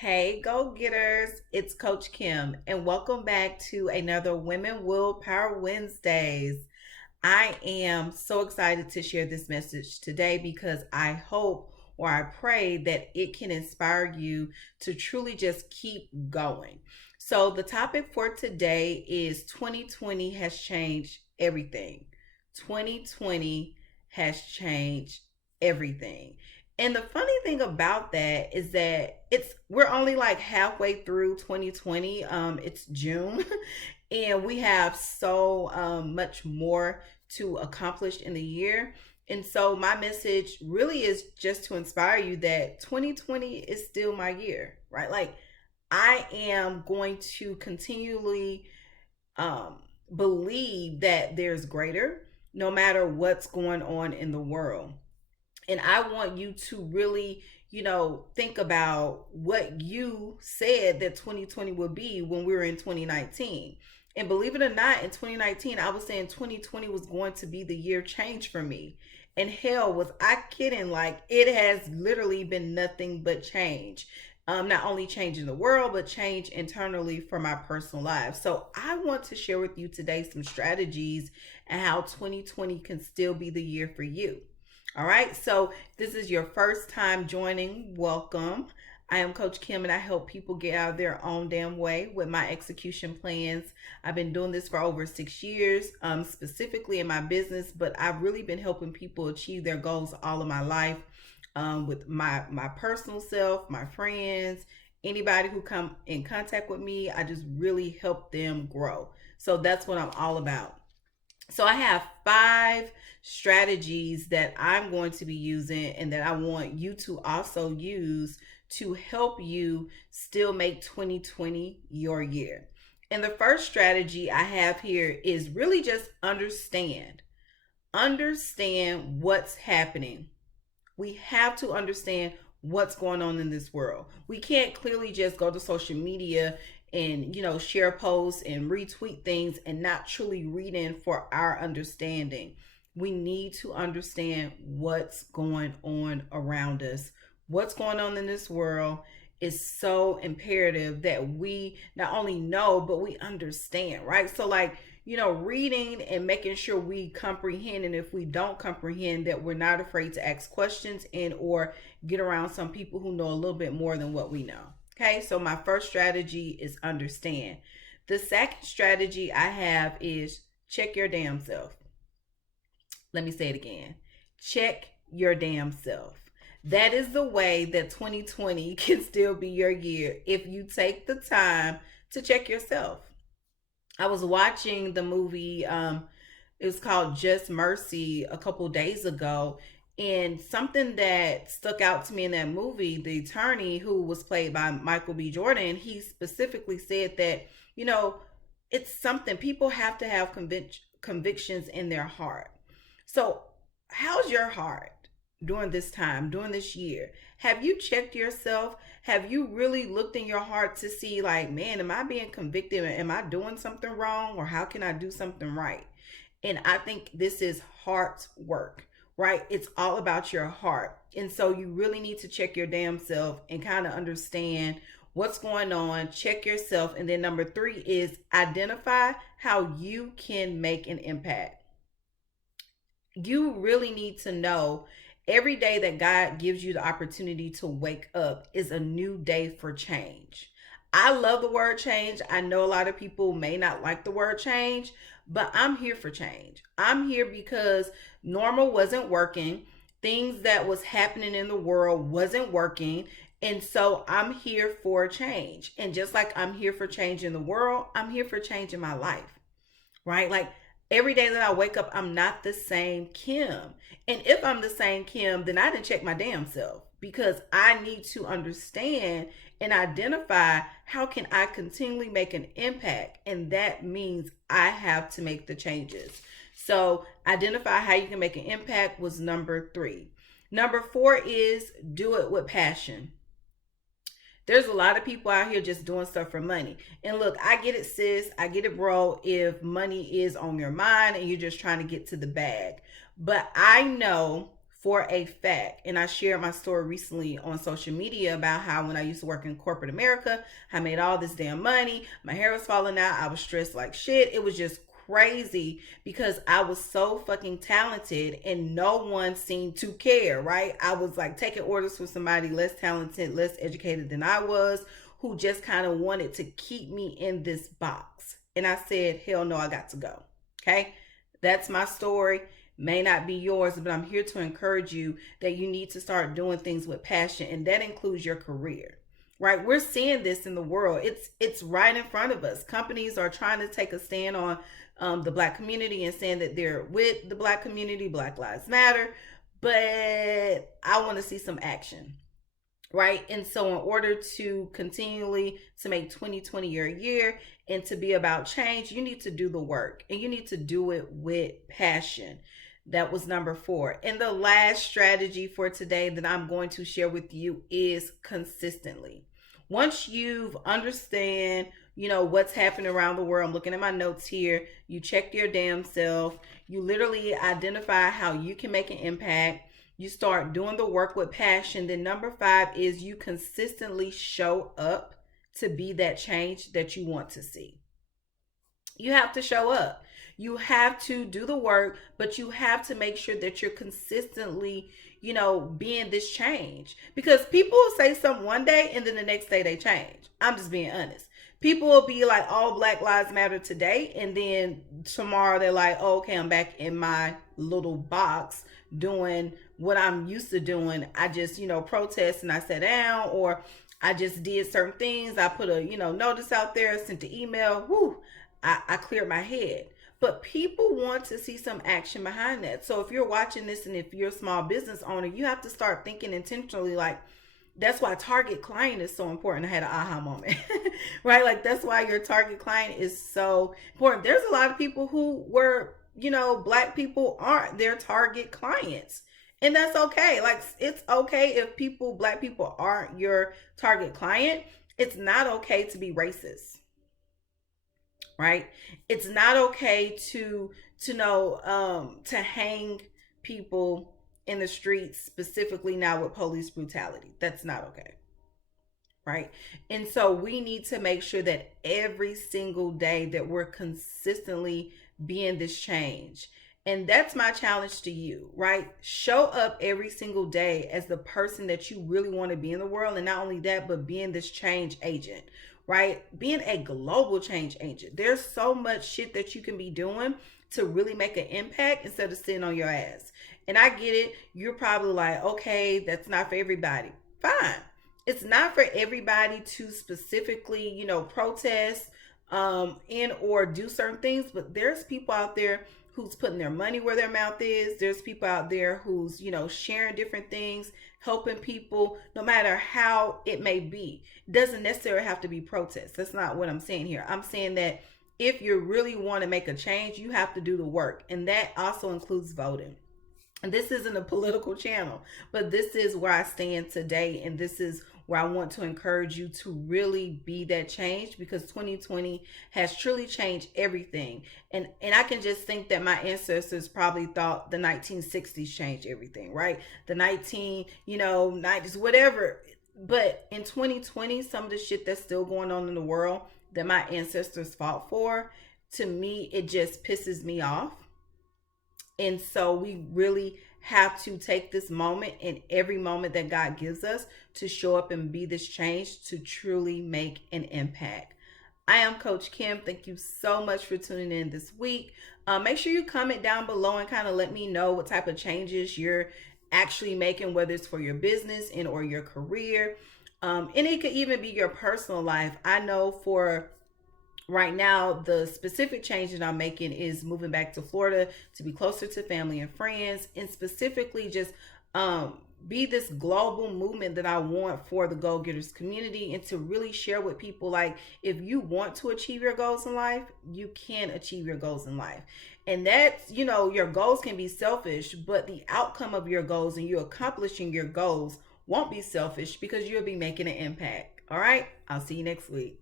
Hey, go getters! It's Coach Kim, and welcome back to another Women Willpower Wednesdays. I am so excited to share this message today because I hope or I pray that it can inspire you to truly just keep going. So, the topic for today is 2020 has changed everything. 2020 has changed everything. And the funny thing about that is that we're only like halfway through 2020. It's June, and we have so much more to accomplish in the year. And so my message really is just to inspire you that 2020 is still my year, right? Like I am going to continually um, believe that there's greater no matter what's going on in the world. And I want you to really, think about what you said that 2020 would be when we were in 2019. And believe it or not, in 2019, I was saying 2020 was going to be the year change for me. And hell, was I kidding? Like, it has literally been nothing but change. Not only change in the world, but change internally for my personal life. So, I want to share with you today some strategies and how 2020 can still be the year for you. All right, so this is your first time joining. Welcome. I am Coach Kim and I help people get out of their own damn way with my execution plans. I've been doing this for over 6 years, specifically in my business, but I've really been helping people achieve their goals all of my life, with my personal self, my friends, anybody who come in contact with me. I just really help them grow. So that's what I'm all about. So I have 5 strategies that I'm going to be using and that I want you to also use to help you still make 2020 your year. And the first strategy I have here is really just understand. Understand what's happening. We have to understand what's going on in this world. We can't clearly just go to social media and share posts and retweet things and not truly read in for our understanding. We need to understand what's going on around us. What's going on in this world is so imperative that we not only know but we understand, right? So like, reading and making sure we comprehend, and if we don't comprehend, that we're not afraid to ask questions and or get around some people who know a little bit more than what we know. Okay, so my first strategy is understand. The second strategy I have is check your damn self. Let me say it again. Check your damn self. That is the way that 2020 can still be your year if you take the time to check yourself. I was watching the movie, it was called Just Mercy a couple days ago. And something that stuck out to me in that movie, the attorney who was played by Michael B. Jordan, he specifically said that, it's something people have to have convictions in their heart. So, how's your heart during this time, during this year? Have you checked yourself? Have you really looked in your heart to see, like, man, am I being convicted? Am I doing something wrong? Or how can I do something right? And I think this is heart work, right? It's all about your heart. And so you really need to check your damn self and kind of understand what's going on. Check yourself. And then number 3 is identify how you can make an impact. You really need to know every day that God gives you the opportunity to wake up is a new day for change. I love the word change. I know a lot of people may not like the word change, but I'm here for change. I'm here because normal wasn't working. Things that was happening in the world wasn't working. And so I'm here for change. And just like I'm here for change in the world, I'm here for change in my life, right? Like every day that I wake up, I'm not the same Kim. And if I'm the same Kim, then I didn't check my damn self, because I need to understand and identify how can I continually make an impact. And that means I have to make the changes. So identify how you can make an impact was number 3. Number 4 is do it with passion. There's a lot of people out here just doing stuff for money. And look, I get it, sis. I get it, bro, if money is on your mind and you're just trying to get to the bag. But I know for a fact. And I shared my story recently on social media about how when I used to work in corporate America, I made all this damn money. My hair was falling out. I was stressed like shit. It was just crazy because I was so fucking talented and no one seemed to care, right? I was like taking orders from somebody less talented, less educated than I was, who just kind of wanted to keep me in this box. And I said, hell no, I got to go. Okay? That's my story. May not be yours, but I'm here to encourage you that you need to start doing things with passion, and that includes your career. Right? We're seeing this in the world. It's right in front of us. Companies are trying to take a stand on the Black community and saying that they're with the Black community, Black Lives Matter, but I want to see some action. Right? And so in order to continually to make 2020 your year and to be about change, you need to do the work, and you need to do it with passion. That was number 4. And the last strategy for today that I'm going to share with you is consistently. Once you've understand, what's happening around the world, I'm looking at my notes here, you check your damn self, you literally identify how you can make an impact, you start doing the work with passion, then number 5 is you consistently show up to be that change that you want to see. You have to show up. You have to do the work, but you have to make sure that you're consistently, being this change. Because people will say something one day and then the next day they change. I'm just being honest. People will be like, all Black Lives Matter today, and then tomorrow they're like, oh, okay, I'm back in my little box doing what I'm used to doing. I just, protest and I sat down, or I just did certain things. I put a, notice out there, sent the email. Whoo, I cleared my head. But people want to see some action behind that. So if you're watching this and if you're a small business owner, you have to start thinking intentionally. Like, that's why target client is so important. I had an aha moment, right? Like, that's why your target client is so important. There's a lot of people who were, Black people aren't their target clients. And that's okay. Like, it's okay if Black people aren't your target client. It's not okay to be racist. Right? It's not okay to hang people in the streets, specifically now with police brutality. That's not okay. Right? And so we need to make sure that every single day that we're consistently being this change. And that's my challenge to you, right? Show up every single day as the person that you really want to be in the world. And not only that, but being this change agent, right? Being a global change agent. There's so much shit that you can be doing to really make an impact instead of sitting on your ass. And I get it. You're probably like, okay, that's not for everybody. Fine. It's not for everybody to specifically, protest and or do certain things, but there's people out there who's putting their money where their mouth is. There's people out there who's, sharing different things, helping people, no matter how it may be. It doesn't necessarily have to be protest. That's not what I'm saying here. I'm saying that if you really want to make a change, you have to do the work. And that also includes voting. And this isn't a political channel, but this is where I stand today. And this is where I want to encourage you to really be that change, because 2020 has truly changed everything. And I can just think that my ancestors probably thought the 1960s changed everything, right? The 90s, whatever. But in 2020, some of the shit that's still going on in the world that my ancestors fought for, to me, it just pisses me off. And so we really have to take this moment and every moment that God gives us to show up and be this change to truly make an impact. I am Coach Kim. Thank you so much for tuning in this week. Make sure you comment down below and kind of let me know what type of changes you're actually making, whether it's for your business and or your career. And it could even be your personal life. I know for right now, the specific change that I'm making is moving back to Florida to be closer to family and friends, and specifically just be this global movement that I want for the Goal Getters community, and to really share with people, like, if you want to achieve your goals in life, you can achieve your goals in life. And that's, your goals can be selfish, but the outcome of your goals and you accomplishing your goals won't be selfish, because you'll be making an impact. All right. I'll see you next week.